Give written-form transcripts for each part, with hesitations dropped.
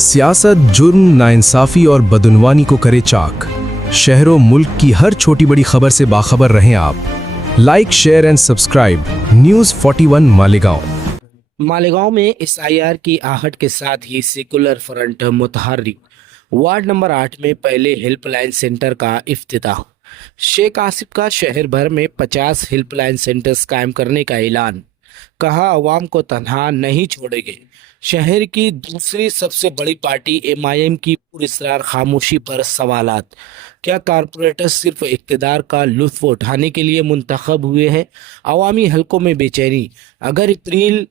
सियासत जुर्म, नाइंसाफी और बदउनवानी को करे चाक। शहरों मुल्क की हर छोटी बड़ी खबर से बाखबर रहें आप। Like, share and subscribe news 41 Malegaon. Malegaon में एसआईआर की आहट के साथ ही सेकुलर फ्रंट मुतहर्रिक। वार्ड नंबर 8 में पहले हेल्पलाइन सेंटर का इफ्तिताह। शेख आसिफ का शहर भर में 50 हेल्पलाइन सेंटर्स कायम करने का ऐलान। कहा, अवाम को तन्हा नहीं छोड़ेंगे। शहर की दूसरी सबसे बड़ी पार्टी एमआईएम की पुरस्रार खामोशी पर सवालात। क्या कारपोरेटर सिर्फ इक़्तिदार का लुत्फ उठाने के लिए मुंतखब हुए हैं? अवामी हलकों में बेचैनी। अगर अप्रैल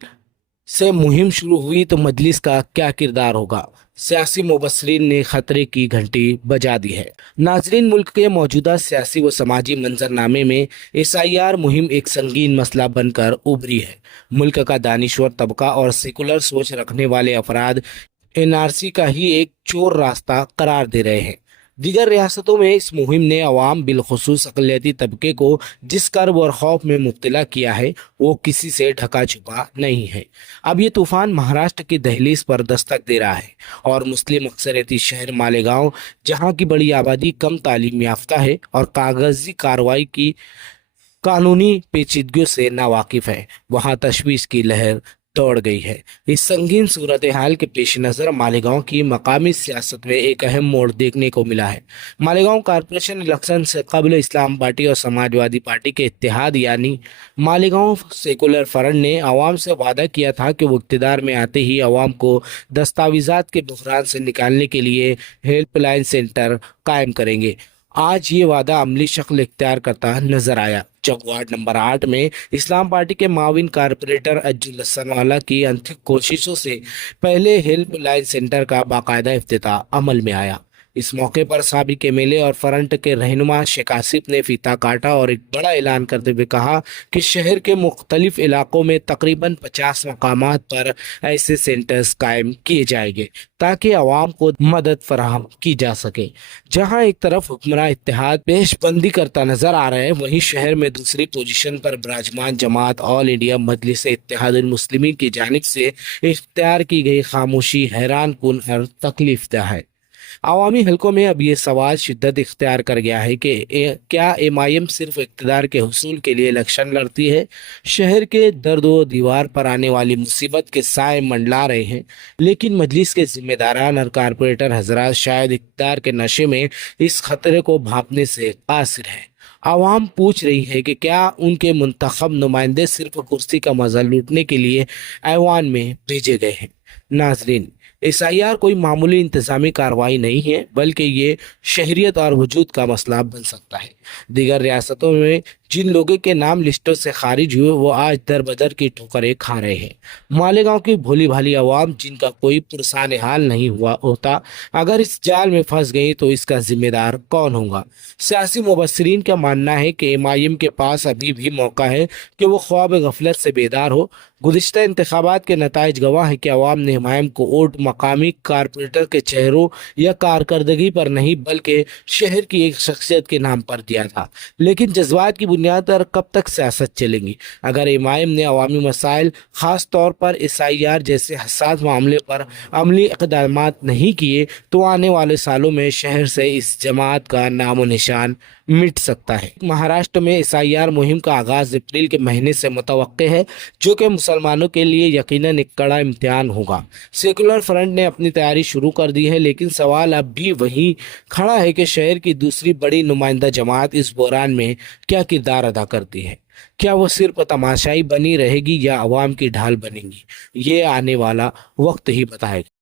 से मुहिम शुरू हुई तो मजलिस का क्या किरदार होगा? सियासी मुबस्सिरीन ने खतरे की घंटी बजा दी है। नाजरीन, मुल्क के मौजूदा सियासी व समाजी मंजरनामे में एसआईआर मुहिम एक संगीन मसला बनकर उभरी है। मुल्क का दानिश्वर तबका और सेकुलर सोच रखने वाले अफराद एनआरसी का ही एक चोर रास्ता करार दे रहे हैं। दीगर रियासतों में इस मुहिम ने अवाम बिलखुसूस अक़लियती तबके को जिस कर्ब और खौफ में मुब्तला किया है वो किसी से ढका छुपा नहीं है। अब ये तूफ़ान महाराष्ट्र की दहलीज पर दस्तक दे रहा है और मुस्लिम अक्सरियती शहर मालेगांव, जहां की बड़ी आबादी कम तालीम याफ्ता है और कागजी कार्रवाई की कानूनी पेचीदगियों से नावाकिफ है, वहां तशवीश की लहर दौड़ गई है। इस संगीन सूरत हाल के पेश नज़र मालेगांव की मकामी सियासत में एक अहम मोड़ देखने को मिला है। मालेगांव कॉरपोरेशन इलेक्शन से कबल इस्लाम पार्टी और समाजवादी पार्टी के इत्तेहाद यानी मालेगांव सेकुलर फ्रंट ने अवाम से वादा किया था कि वो इक़्तिदार में आते ही अवाम को दस्तावेज़ात के बहरान से निकालने के लिए हेल्पलाइन सेंटर कायम करेंगे। आज ये वादा अमली शक्ल इख्तियार करता नजर आया जब वार्ड नंबर 8 में इस्लाम पार्टी के माविन कारपोरेटर अज्जुल हसनवाला की अनथक कोशिशों से पहले हेल्पलाइन सेंटर का बाकायदा इफ्तिताह अमल में आया। इस मौके पर साबिक एमएलए और फ्रंट के रहनुमा शेख आसिफ ने फीता काटा और एक बड़ा ऐलान करते हुए कहा कि शहर के मुख्तलिफ इलाकों में तकरीबन 50 मकामात पर ऐसे सेंटर्स कायम किए जाएंगे ताकि आवाम को मदद फराहम की जा सके। जहां एक तरफ हुक्मरान इत्तेहाद पेशबंदी करता नजर आ रहा है, वहीं शहर में दूसरी पोजीशन पर विराजमान जमात ऑल इंडिया मजलिस इत्तेहादुल मुस्लिमीन की जानिब से इख्तियार की गई खामोशी हैरान कुन और तकलीफदा है। अवामी हलकों में अब ये सवाल शिद्दत इख्तियार कर गया है कि क्या एमआईएम सिर्फ इक़्तिदार के हुसूल के लिए इलेक्शन लड़ती है? शहर के दर्दो दीवार पर आने वाली मुसीबत के साए मंडला रहे हैं, लेकिन मजलिस के जिम्मेदारान और कारपोरेटर हजरात शायद इक़्तिदार के नशे में इस खतरे को भांपने से कासिर है। आवाम पूछ रही है कि क्या उनके मुंतखब नुमाइंदे सिर्फ कुर्सी का मजा लूटने के लिए ऐवान में भेजे गए हैं? नाजरीन, एसआईआर कोई मामूली इंतजामी कार्रवाई नहीं है, बल्कि ये शहरियत और वजूद का मसला बन सकता है। दीगर रियासतों में जिन लोगों के नाम लिस्टों से खारिज हुए वो आज दर बदर की ठोकरें खा रहे हैं। मालेगांव की भोली भाली आवाम जिनका कोई पुरसान हाल नहीं हुआ होता, अगर इस जाल में फंस गई तो इसका जिम्मेदार कौन होगा? सियासी मुबस्सिरीन का मानना है कि एमआईएम के पास अभी भी मौका है कि वो ख्वाब गफलत से बेदार हो। गुज़िश्ता इंतखाबात के नताइज गवाह है कि अवाम ने एमआईएम को वोट मकामी कारपोरेटर के चेहरों या कारकर्दगी पर नहीं बल्कि शहर की एक शख्सियत के नाम पर दिया था। लेकिन जज्बात की बुनियाद पर कब तक सियासत चलेंगी? अगर एमआईएम ने अवामी मसाइल, ख़ास तौर पर एसआईआर जैसे हसास मामले पर अमली इक़दामात नहीं किए तो आने वाले सालों में शहर से इस जमात का नामो निशान मिट सकता है। महाराष्ट्र में एसआईआर मुहिम का आगाज अप्रैल के महीने से मुतवक्के है, जो कि मुसलमानों के लिए यकीनन एक कड़ा इम्तिहान होगा। सेकुलर फ्रंट ने अपनी तैयारी शुरू कर दी है, लेकिन सवाल अब भी वही खड़ा है कि शहर की दूसरी बड़ी नुमाइंदा जमात इस बहरान में क्या किरदार अदा करती है। क्या वो सिर्फ तमाशाई बनी रहेगी या अवाम की ढाल बनेगी? ये आने वाला वक्त ही बताएगा।